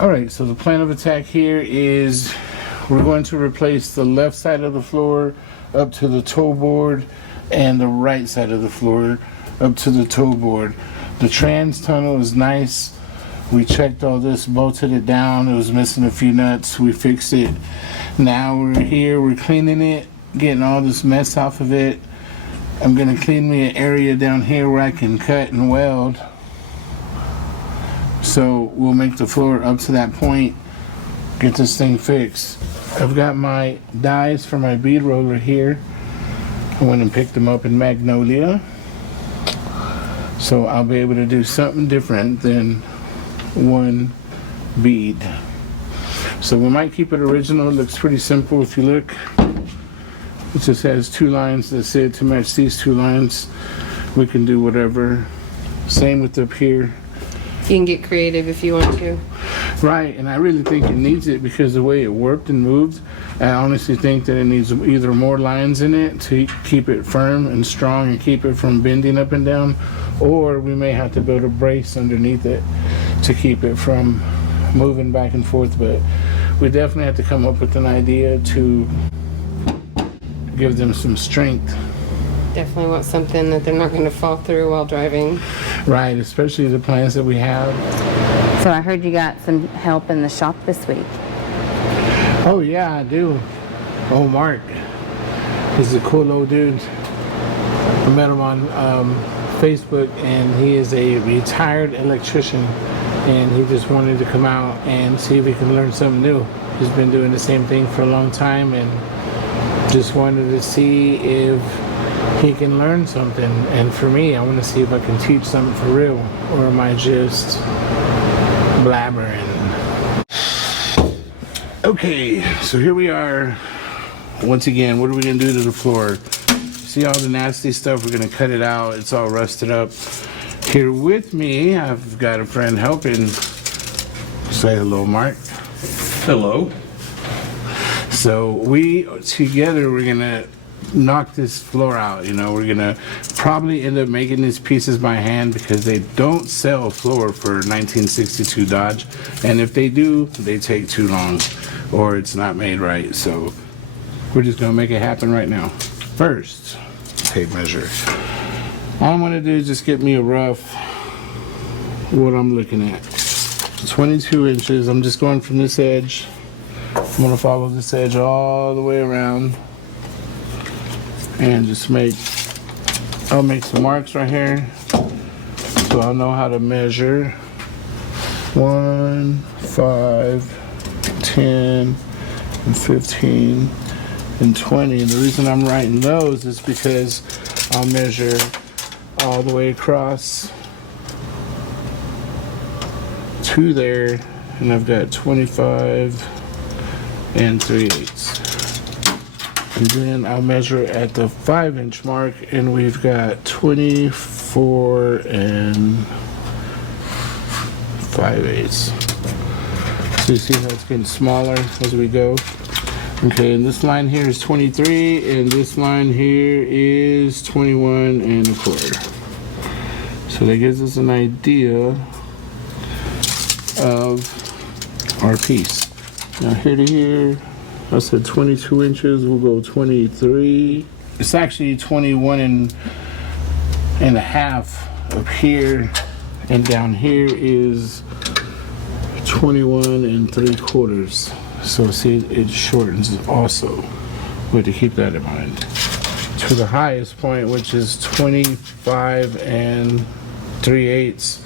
Alright, so the plan of attack here is we're going to replace the left side of the floor up to the toe board and the right side of the floor up to the toe board. The trans tunnel is nice. We checked all this, bolted it down. It was missing a few nuts. We fixed it. Now we're here, we're cleaning it, getting all this mess off of it. I'm gonna clean me an area down here where I can cut and weld. So we'll make the floor up to that point, get this thing fixed. I've got my dies for my bead roller here. I went and picked them up in Magnolia. So I'll be able to do something different than one bead. So we might keep it original. It looks pretty simple if you look. It just has two lines, that's it, to match these two lines. We can do whatever. Same with up here. You can get creative if you want to. Right, and I really think it needs it because the way it worked and moved, I honestly think that it needs either more lines in it to keep it firm and strong and keep it from bending up and down, or we may have to build a brace underneath it to keep it from moving back and forth. But we definitely have to come up with an idea to give them some strength. Definitely want something that they're not going to fall through while driving. Right, especially the plans that we have. So I heard you got some help in the shop this week. Oh yeah, I do. Oh, Mark. He's a cool old dude. I met him on Facebook, and he is a retired electrician, and he just wanted to come out and see if he can learn something new. He's been doing the same thing for a long time, and just wanted to see if he can learn something. And for me, I want to see if I can teach something for real, or am I just blabbering? Okay, so here we are. Once again, what are we gonna do to the floor? See all the nasty stuff? We're gonna cut it out. It's all rusted up. Here with me, I've got a friend helping. Say hello, Mark. Hello. So we together, we're gonna knock this floor out. You know, we're gonna probably end up making these pieces by hand because they don't sell floor for 1962 Dodge, and if they do, they take too long or it's not made right. So we're just gonna make it happen right now. First, tape measure. All I'm gonna do is just get me a rough what I'm looking at. 22 inches. I'm just going from this edge. I'm gonna follow this edge all the way around and just I'll make some marks right here so I'll know how to measure 1, 5, 10, and 15, and 20. And the reason I'm writing those is because I'll measure all the way across to there, and I've got 25 and 3/8. And then I'll measure at the 5-inch mark, and we've got 24 and 5/8. So you see how it's getting smaller as we go. Okay, and this line here is 23, and this line here is 21 and 1/4. So that gives us an idea of our piece. Now here to here, I said 22 inches, we'll go 23. It's actually 21 and a half up here, and down here is 21 and 3/4. So see, it shortens also. We have to keep that in mind. To the highest point, which is 25 and 3/8,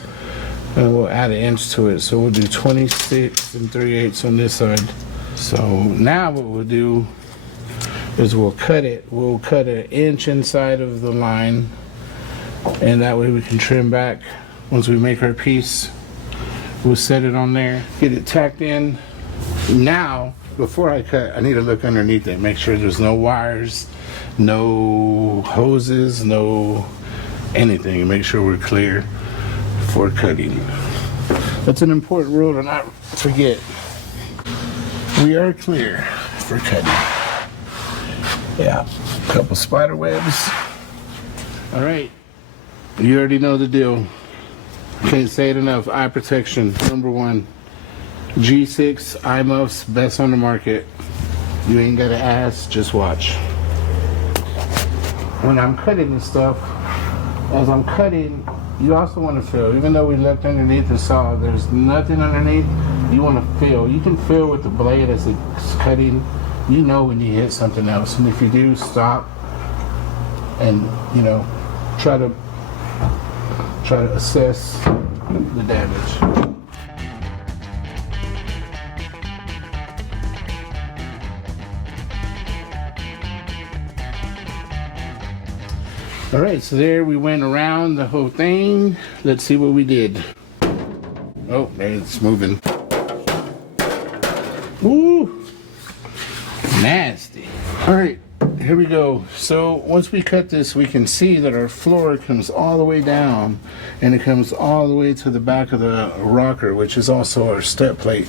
and we'll add an inch to it. So we'll do 26 and 3/8 on this side. So now what we'll do is we'll cut it. We'll cut an inch inside of the line, and that way we can trim back. Once we make our piece, we'll set it on there, get it tacked in. Now, before I cut, I need to look underneath it, make sure there's no wires, no hoses, no anything. Make sure we're clear before cutting. That's an important rule to not forget. We are clear for cutting. Yeah, a couple spider webs. All right, you already know the deal. Can't say it enough. Eye protection, number one. G6 Eye Muffs, best on the market. You ain't gotta ask, just watch. When I'm cutting this stuff, as I'm cutting, you also want to feel, even though we looked underneath the saw, there's nothing underneath, you want to feel. You can feel with the blade as it's cutting, you know when you hit something else. And if you do, stop and, you know, try to assess the damage. All right, so there we went around the whole thing. Let's see what we did. Oh, there it's moving. Woo! Nasty. All right, here we go. So once we cut this, we can see that our floor comes all the way down and it comes all the way to the back of the rocker, which is also our step plate.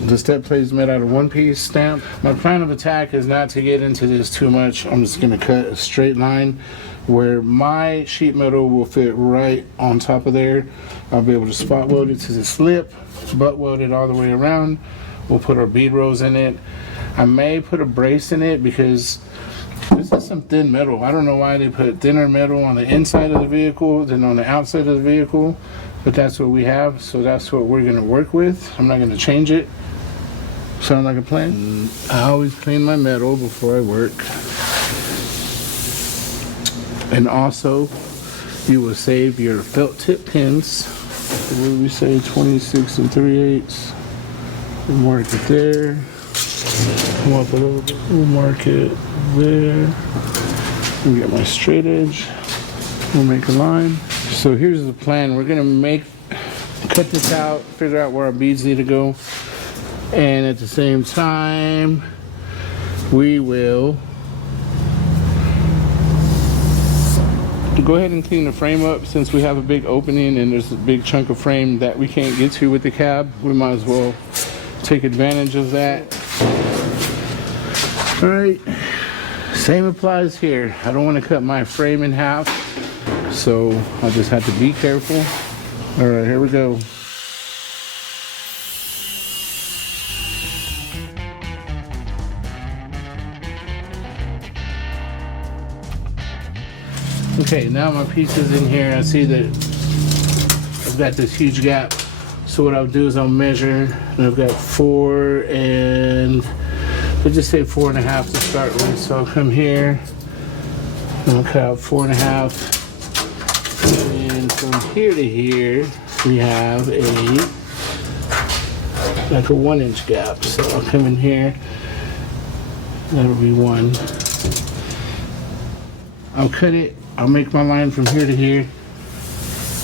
The step plate is made out of one-piece stamp. My plan of attack is not to get into this too much. I'm just going to cut a straight line where my sheet metal will fit right on top of there. I'll be able to spot weld it to the slip, butt weld it all the way around. We'll put our bead rolls in it. I may put a brace in it because this is some thin metal. I don't know why they put thinner metal on the inside of the vehicle than on the outside of the vehicle, but that's what we have, so that's what we're going to work with. I'm not going to change it. Sound like a plan? I always clean my metal before I work. And also, you will save your felt tip pins. What do we say, 26 3/8? We'll mark it there. Come up a little bit. We'll mark it there. We got my straight edge. We'll make a line. So here's the plan. We're gonna cut this out, figure out where our beads need to go. And at the same time, we will go ahead and clean the frame up. Since we have a big opening and there's a big chunk of frame that we can't get to with the cab, we might as well take advantage of that. All right, same applies here. I don't want to cut my frame in half, so I just have to be careful. All right, here we go. Okay, now my piece is in here. I see that I've got this huge gap. So what I'll do is I'll measure, and I've got 4 and, let's just say 4.5 to start with. So I'll come here, and I'll cut out 4.5. And from here to here, we have like a 1-inch gap. So I'll come in here, that'll be 1. I'll cut it. I'll make my line from here to here.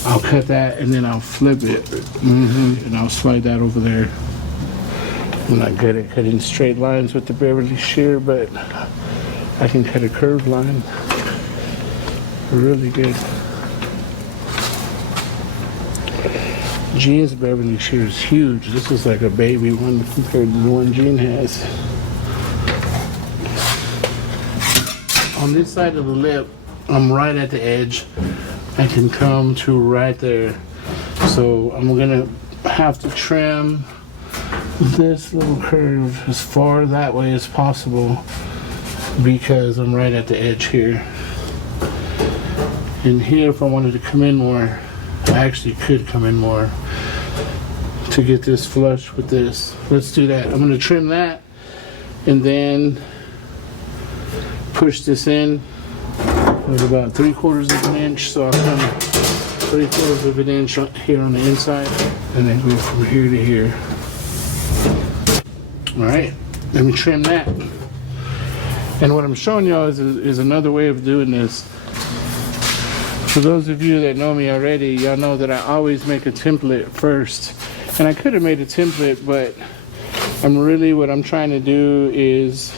I'll cut that and then I'll flip it. And I'll slide that over there. I'm not good at cutting straight lines with the Beverly shear, but I can cut a curved line really good. Gene's Beverly shear is huge. This is like a baby one compared to the one Gene has. On this side of the lip, I'm right at the edge. I can come to right there. So I'm gonna have to trim this little curve as far that way as possible because I'm right at the edge here. And here, if I wanted to come in more, I actually could come in more to get this flush with this. Let's do that. I'm gonna trim that and then push this in with about 3/4 of an inch, so I'll come 3/4 of an inch here on the inside and then go from here to here. All right, let me trim that. And what I'm showing y'all is another way of doing this. For those of you that know me already, y'all know that I always make a template first. And I could have made a template, but what I'm trying to do is,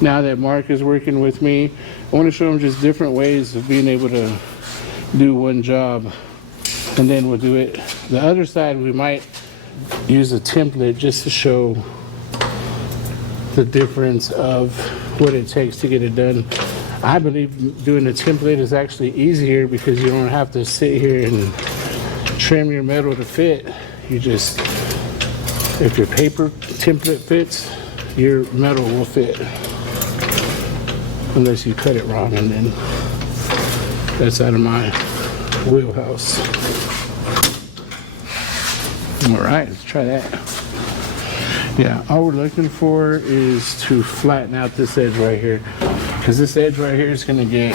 now that Mark is working with me, I want to show him just different ways of being able to do one job. And then we'll do it. The other side, we might use a template just to show the difference of what it takes to get it done. I believe doing a template is actually easier because you don't have to sit here and trim your metal to fit. You just If your paper template fits, your metal will fit. Unless you cut it wrong, and then that's out of my wheelhouse. All right, let's try that. Yeah, all we're looking for is to flatten out this edge right here, because this edge right here is going to get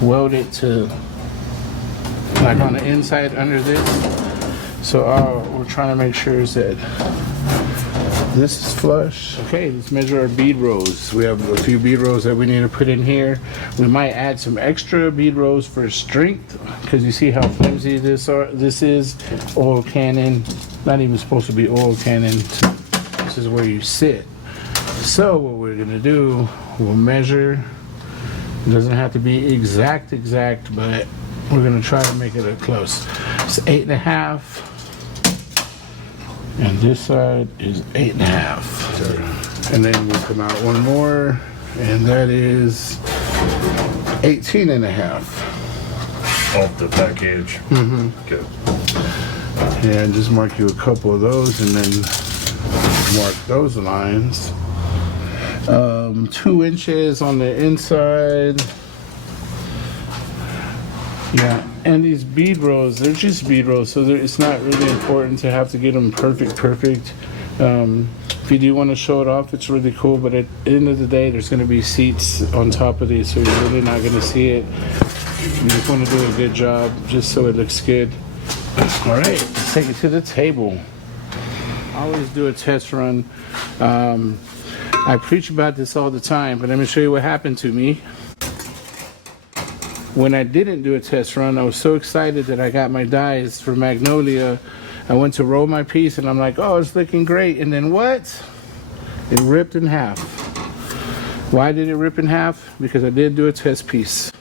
welded to like on the inside under this. So all we're trying to make sure is that this is flush. Okay, let's measure our bead rows. We have a few bead rows that we need to put in here. We might add some extra bead rows for strength, because you see how flimsy this is. Oil cannon, not even supposed to be oil cannon. This is where you sit. So what we're gonna do, we'll measure. It doesn't have to be exact, but we're gonna try to make it close. It's 8.5. And this side is 8.5. And then we'll come out one more, and that is 18.5. Off the back edge. Mm-hmm. Good. And just mark you a couple of those, and then mark those lines. 2 inches on the inside. Yeah, and these bead rows, they're just bead rows, so it's not really important to have to get them perfect. If you do want to show it off, it's really cool, but at the end of the day, there's going to be seats on top of these, so you're really not going to see it. You just want to do a good job, just so it looks good. All right, let's take it to the table. I always do a test run. I preach about this all the time, but let me show you what happened to me. When I didn't do a test run, I was so excited that I got my dies for Magnolia. I went to roll my piece and I'm like, oh, it's looking great. And then what? It ripped in half. Why did it rip in half? Because I didn't do a test piece.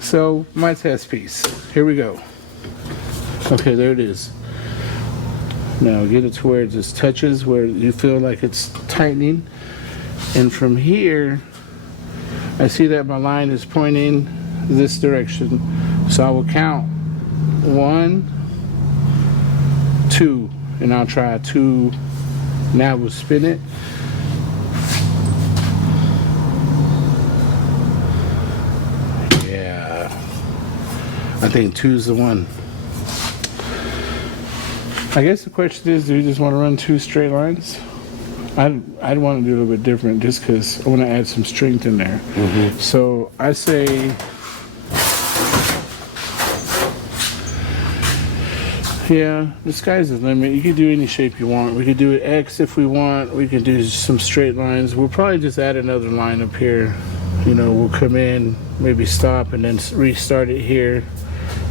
So, my test piece. Here we go. Okay, there it is. Now get it to where it just touches, where you feel like it's tightening. And from here, I see that my line is pointing this direction. So I will count 1, 2, and I'll try 2. Now we'll spin it. Yeah. I think 2 is the one. I guess the question is, do you just want to run 2 straight lines? I'd want to do a little bit different, just because I want to add some strength in there. Mm-hmm. So I say, yeah, the sky's the limit. You can do any shape you want. We could do it X if we want. We can do some straight lines. We'll probably just add another line up here. You know, we'll come in, maybe stop, and then restart it here,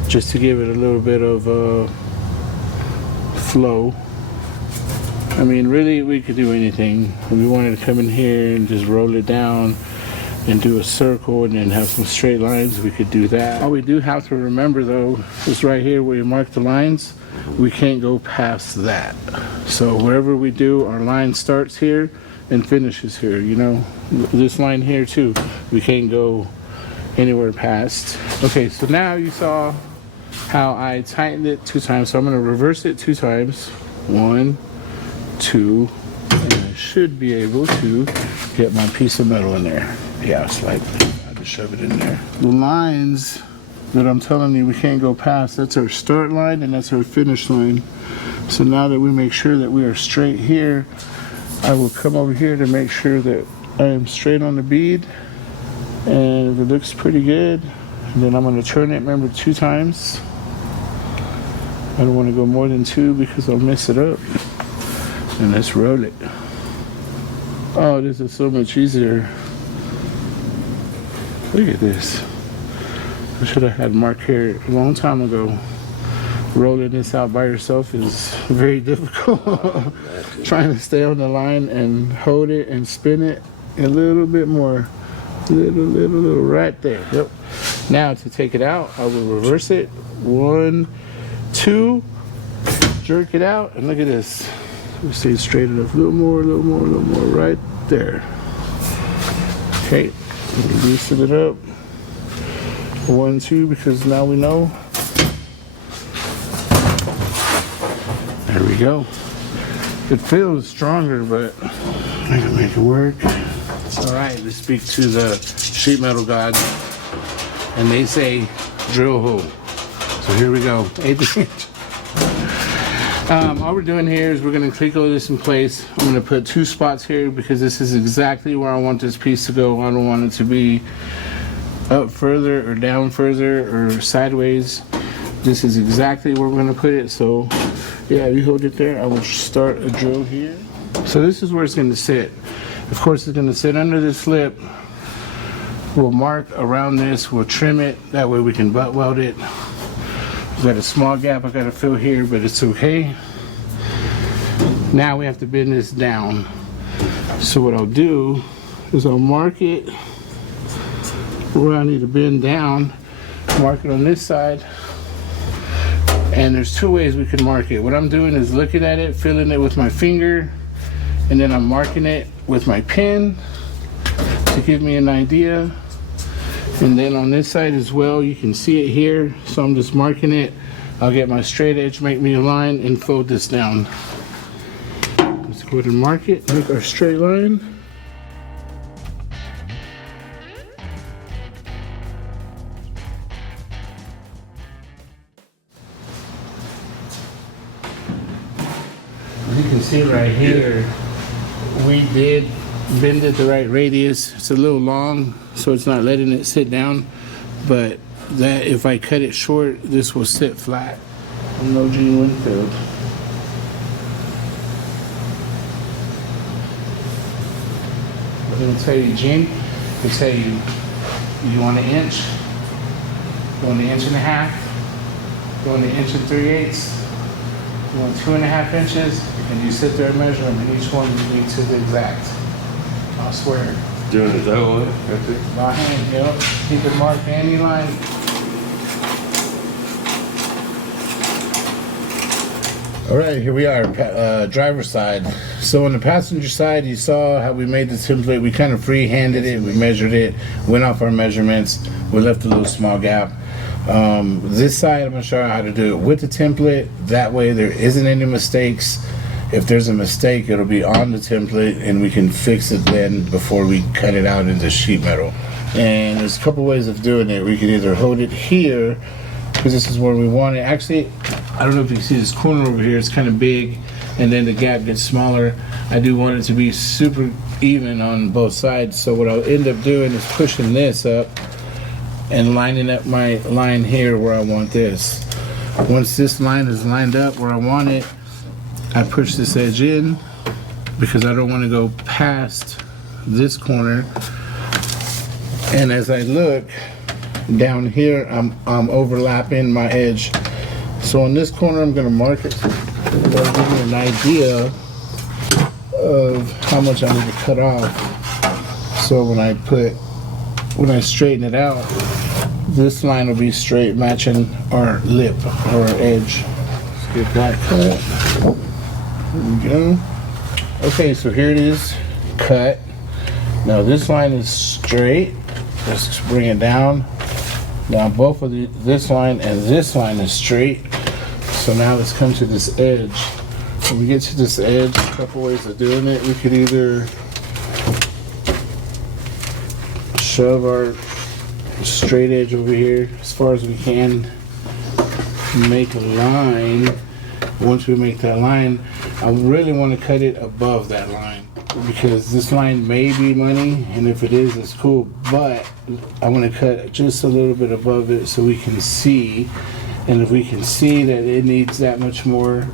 just to give it a little bit of flow. I mean, really, we could do anything. If we wanted to come in here and just roll it down and do a circle and then have some straight lines, we could do that. All we do have to remember, though, is right here where you mark the lines, we can't go past that. So wherever we do, our line starts here and finishes here, you know? This line here, too, we can't go anywhere past. Okay, so now you saw how I tightened it 2 times. So I'm going to reverse it 2 times. 1, 2, and I should be able to get my piece of metal in there. Yeah, slightly. I just shove it in there. The lines that I'm telling you we can't go past, that's our start line and that's our finish line. So now that we make sure that we are straight here, I will come over here to make sure that I am straight on the bead. And if it looks pretty good, then I'm going to turn it, remember, 2 times. I don't want to go more than 2 because I'll mess it up. And let's roll it. Oh, this is so much easier. Look at this. I should have had Mark here a long time ago. Rolling this out by yourself is very difficult. Trying to stay on the line and hold it and spin it a little bit more. Little, right there. Yep. Now to take it out, I will reverse it. 1, 2, jerk it out, and look at this. We stay straight enough. A little more, right there. Okay, loosen it up. 1, 2, because now we know. There we go. It feels stronger, but I can make it work. All right, let's speak to the sheet metal god, and they say drill hole. So here we go, 1/8 inch. All we're doing here is we're gonna Cleco this in place. I'm gonna put 2 spots here because this is exactly where I want this piece to go. I don't want it to be up further or down further or sideways. This is exactly where we're gonna put it. So yeah, you hold it there. I will start a drill here. So this is where it's gonna sit. Of course, it's gonna sit under this lip. We'll mark around this, we'll trim it. That way we can butt weld it. I've got a small gap I gotta fill here, but it's okay. Now we have to bend this down. So what I'll do is I'll mark it where I need to bend down, mark it on this side. And there's 2 ways we can mark it. What I'm doing is looking at it, feeling it with my finger, and then I'm marking it with my pen to give me an idea. And then on this side as well, you can see it here. So I'm just marking it. I'll get my straight edge, make me a line, and fold this down. Let's go ahead and mark it, make our straight line. You can see right here, we did bend it the right radius. It's a little long, so it's not letting it sit down, but that if I cut it short, this will sit flat. No Gene Winfield. I'm gonna tell you, Gene, I tell you, you want 1 inch, you want 1.5 inches, you want 1 3/8 inches, you want 2.5 inches, and you sit there and measure them, and each one you need to the exact. I swear. Doing it that way? That's it. By hand, you know, keep it marked any line. All right, here we are, driver's side. So on the passenger side, you saw how we made the template. We kind of free-handed it, we measured it, went off our measurements, we left a little small gap. This side, I'm gonna show you how to do it with the template. That way there isn't any mistakes. If there's a mistake, it'll be on the template and we can fix it then before we cut it out into sheet metal. And there's a couple ways of doing it. We can either hold it here, because this is where we want it. Actually, I don't know if you can see this corner over here, it's kind of big, and then the gap gets smaller. I do want it to be super even on both sides, so what I'll end up doing is pushing this up and lining up my line here where I want this. Once this line is lined up where I want it, I push this edge in because I don't want to go past this corner. And as I look down here, I'm overlapping my edge. So on this corner, I'm going to mark it. That'll give me an idea of how much I need to cut off. So when I straighten it out, this line will be straight, matching our lip or our edge. Let's get that cut. There we go. Okay, so here it is, cut. Now this line is straight. Let's bring it down. Now both of this line and this line is straight. So now let's come to this edge. When we get to this edge, a couple ways of doing it. We could either shove our straight edge over here as far as we can, make a line. Once we make that line, I really want to cut it above that line because this line may be money, and if it is, it's cool, but I want to cut just a little bit above it so we can see, and if we can see that it needs that much more,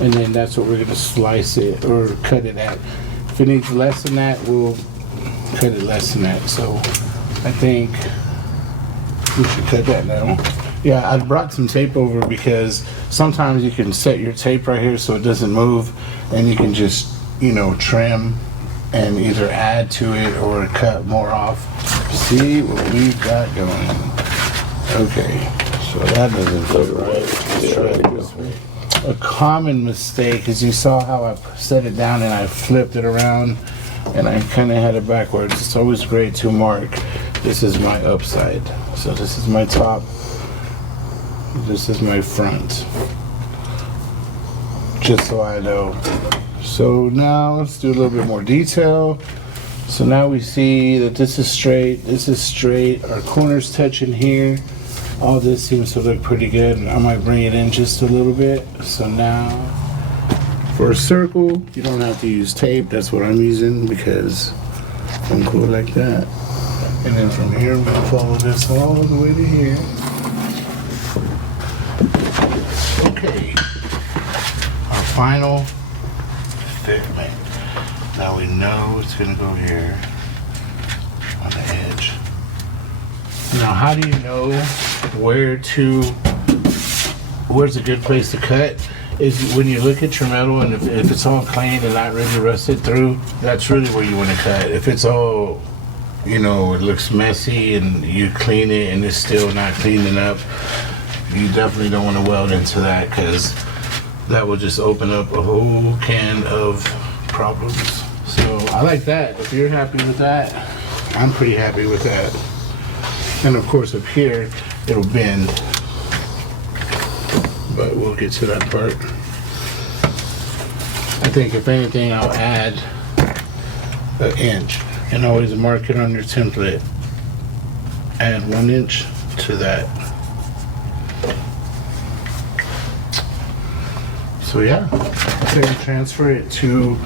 and then that's what we're going to slice it or cut it at. If it needs less than that, we'll cut it less than that. So I think we should cut that now. Yeah, I brought some tape over because sometimes you can set your tape right here so it doesn't move, and you can just, you know, trim and either add to it or cut more off. See what we've got going. Okay, so that doesn't look right. Let's try it this way. A common mistake is you saw how I set it down and I flipped it around and I kind of had it backwards. It's always great to mark. This is my upside. So this is my top. This is my front. Just so I know. So now let's do a little bit more detail. So now we see that this is straight, our corners touching here. All this seems to look pretty good. I might bring it in just a little bit. So now for a circle, you don't have to use tape. That's what I'm using because I'm cool like that. And then from here, I'm gonna follow this all the way to here. Okay. Our final fitment. Now we know it's gonna go here on the edge. Now, how do you know where's a good place to cut? Is when you look at your metal and if it's all clean and not really rusted through, that's really where you want to cut. If it's all, it looks messy and you clean it and it's still not cleaning up, you definitely don't want to weld into that because that will just open up a whole can of problems. So I like that. If you're happy with that, I'm pretty happy with that. And of course up here, it'll bend. But we'll get to that part. I think if anything, I'll add an inch. And always mark it on your template. Add 1 inch to that. So yeah, then transfer it to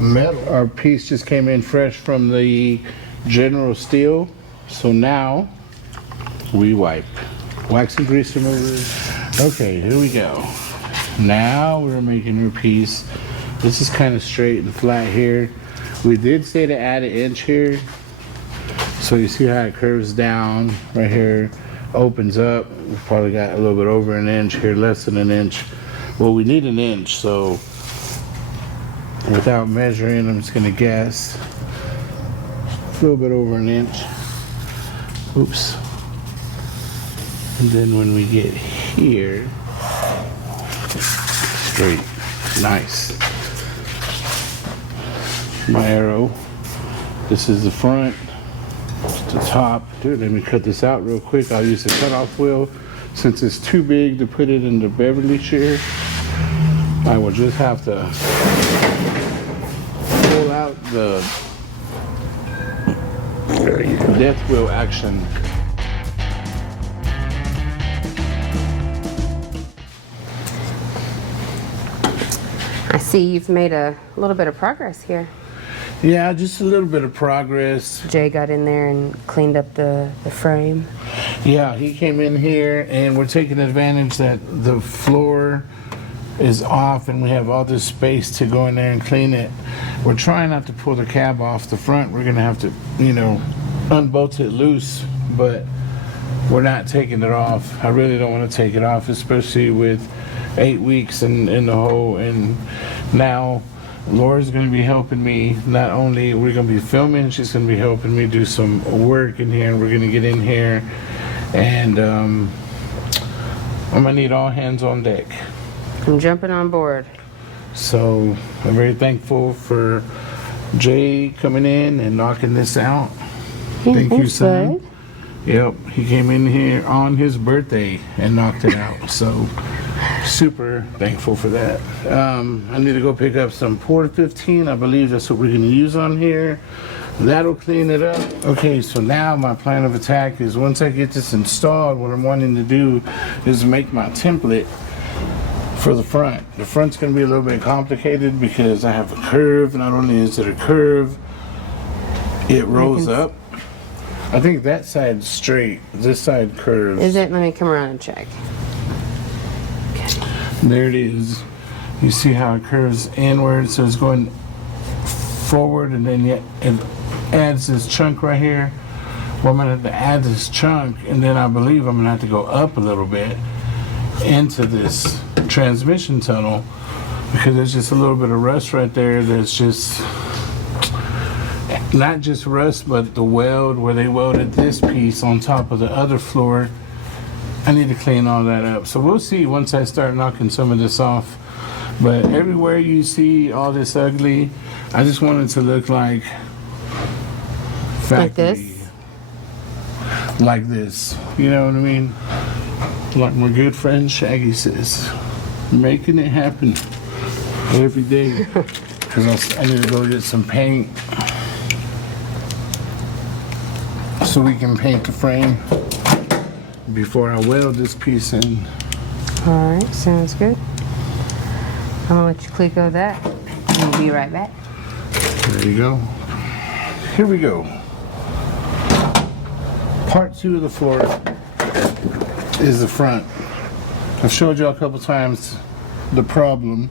metal. Our piece just came in fresh from the General Steel. So now we wipe. Wax and grease remover. Okay, here we go. Now we're making our piece. This is kind of straight and flat here. We did say to add 1 inch here. So you see how it curves down right here, opens up. We've probably got a little bit over 1 inch here, less than 1 inch. Well, we need 1 inch, so without measuring, I'm just gonna guess. A little bit over 1 inch. Oops. And then when we get here, straight, nice. My arrow. This is the front, the top. Dude, let me cut this out real quick. I'll use the cutoff wheel. Since it's too big to put it in the Beverly shear, I will just have to pull out the death wheel action. I see you've made a little bit of progress here. Yeah, just a little bit of progress. Jay got in there and cleaned up the frame. Yeah, he came in here and we're taking advantage that the floor is off and we have all this space to go in there and clean it. We're trying not to pull the cab off the front. We're gonna have to, unbolt it loose, but we're not taking it off. I really don't want to take it off, especially with 8 weeks in the hole. And now Laura's going to be helping me. Not only we're going to be filming, she's going to be helping me do some work in here. And we're going to get in here and I'm going to need all hands on deck. I'm jumping on board. So I'm very thankful for Jay coming in and knocking this out. Yeah, Thank you, thanks, son. bud. Yep, he came in here on his birthday and knocked it out. So super thankful for that. I need to go pick up some Port 15. I believe that's what we're going to use on here. That'll clean it up. Okay, so now my plan of attack is once I get this installed, what I'm wanting to do is make my template for the front. The front's going to be a little bit complicated because I have a curve. Not only is it a curve, it rolls up. I think that side's straight. This side curves. Is it? Let me come around and check. There it is. You see how it curves inward, so it's going forward, and then it adds this chunk right here. Well, I'm gonna have to add this chunk, and then I believe I'm gonna have to go up a little bit into this transmission tunnel because there's just a little bit of rust right there. That's just not just rust, but the weld where they welded this piece on top of the other floor. I need to clean all that up. So we'll see once I start knocking some of this off. But everywhere you see all this ugly, I just want it to look like factory. Like this? Like this. You know what I mean? Like my good friend Shaggy says, making it happen every day. because I need to go get some paint so we can paint the frame before I weld this piece in. All right, sounds good. I'm gonna let you click on that. We'll be right back. There you go. Here we go. Part 2 of the floor is the front. I've showed you a couple times the problem,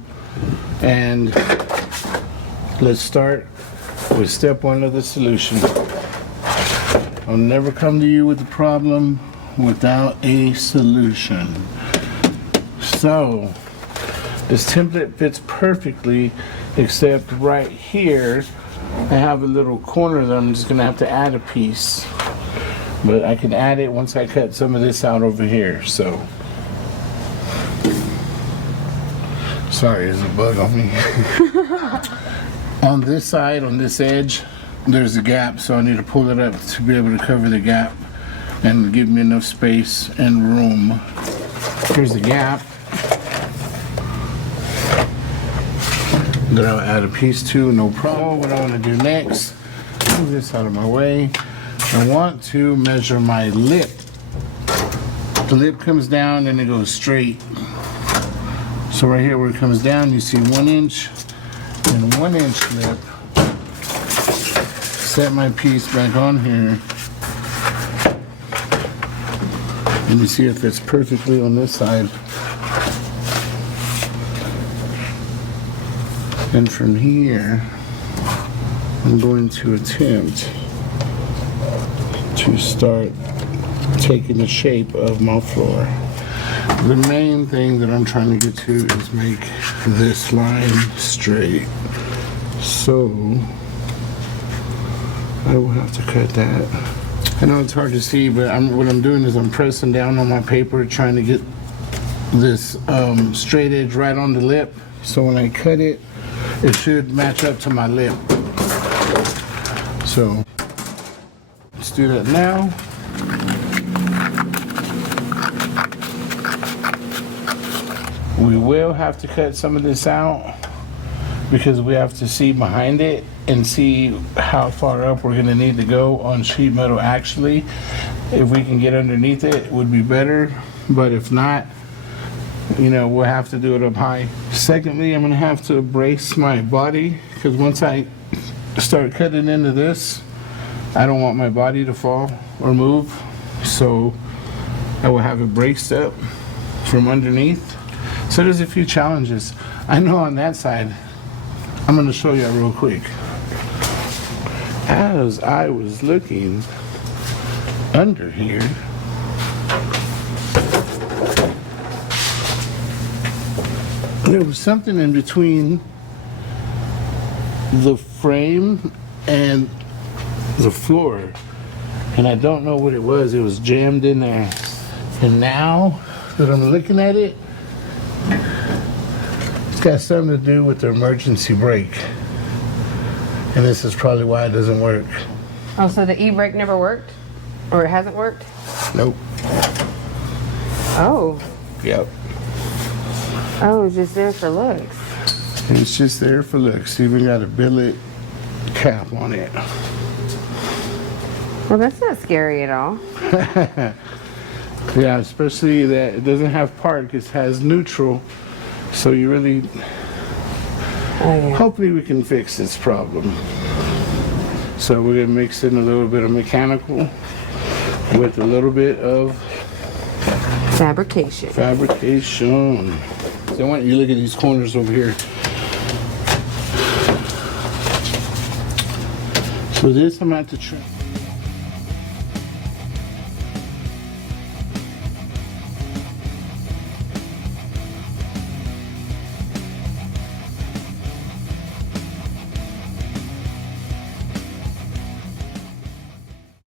and let's start with step 1 of the solution. I'll never come to you with a problem without a solution. So this template fits perfectly, except right here I have a little corner that I'm just gonna have to add a piece, but I can add it once I cut some of this out over here. So sorry, there's a bug on me. On this side, on this edge, there's a gap, so I need to pull it up to be able to cover the gap and give me enough space and room. Here's the gap that I'll add a piece to, no problem. What I want to do next, move this out of my way. I want to measure my lip. The lip comes down and it goes straight. So right here where it comes down, you see 1 inch and 1 inch lip. Set my piece back on here. And you see it fits perfectly on this side. And from here, I'm going to attempt to start taking the shape of my floor. The main thing that I'm trying to get to is make this line straight. So I will have to cut that. I know it's hard to see, but what I'm doing is I'm pressing down on my paper trying to get this straight edge right on the lip. So when I cut it, it should match up to my lip. So let's do that now. We will have to cut some of this out because we have to see behind it and see how far up we're gonna need to go on sheet metal actually. If we can get underneath it, it would be better, but if not, you know, we'll have to do it up high. Secondly, I'm gonna have to brace my body because once I start cutting into this, I don't want my body to fall or move, so I will have it braced up from underneath. So there's a few challenges. I know on that side, I'm gonna show you real quick. As I was looking under here, there was something in between the frame and the floor, and I don't know what it was. It was jammed in there. And now that I'm looking at it, it's got something to do with the emergency brake. And this is probably why it doesn't work. Oh, so the e-brake never worked? Or it hasn't worked? Nope. Oh. Yep. Oh, it's just there for looks. It's just there for looks. Even got a billet cap on it. Well, that's not scary at all. Yeah, especially that it doesn't have park, it has neutral. So you really, Oh, yeah. hopefully we can fix this problem. So we're gonna mix in a little bit of mechanical with a little bit of Fabrication. fabrication. So I want you to look at these corners over here. So this I'm going to trim.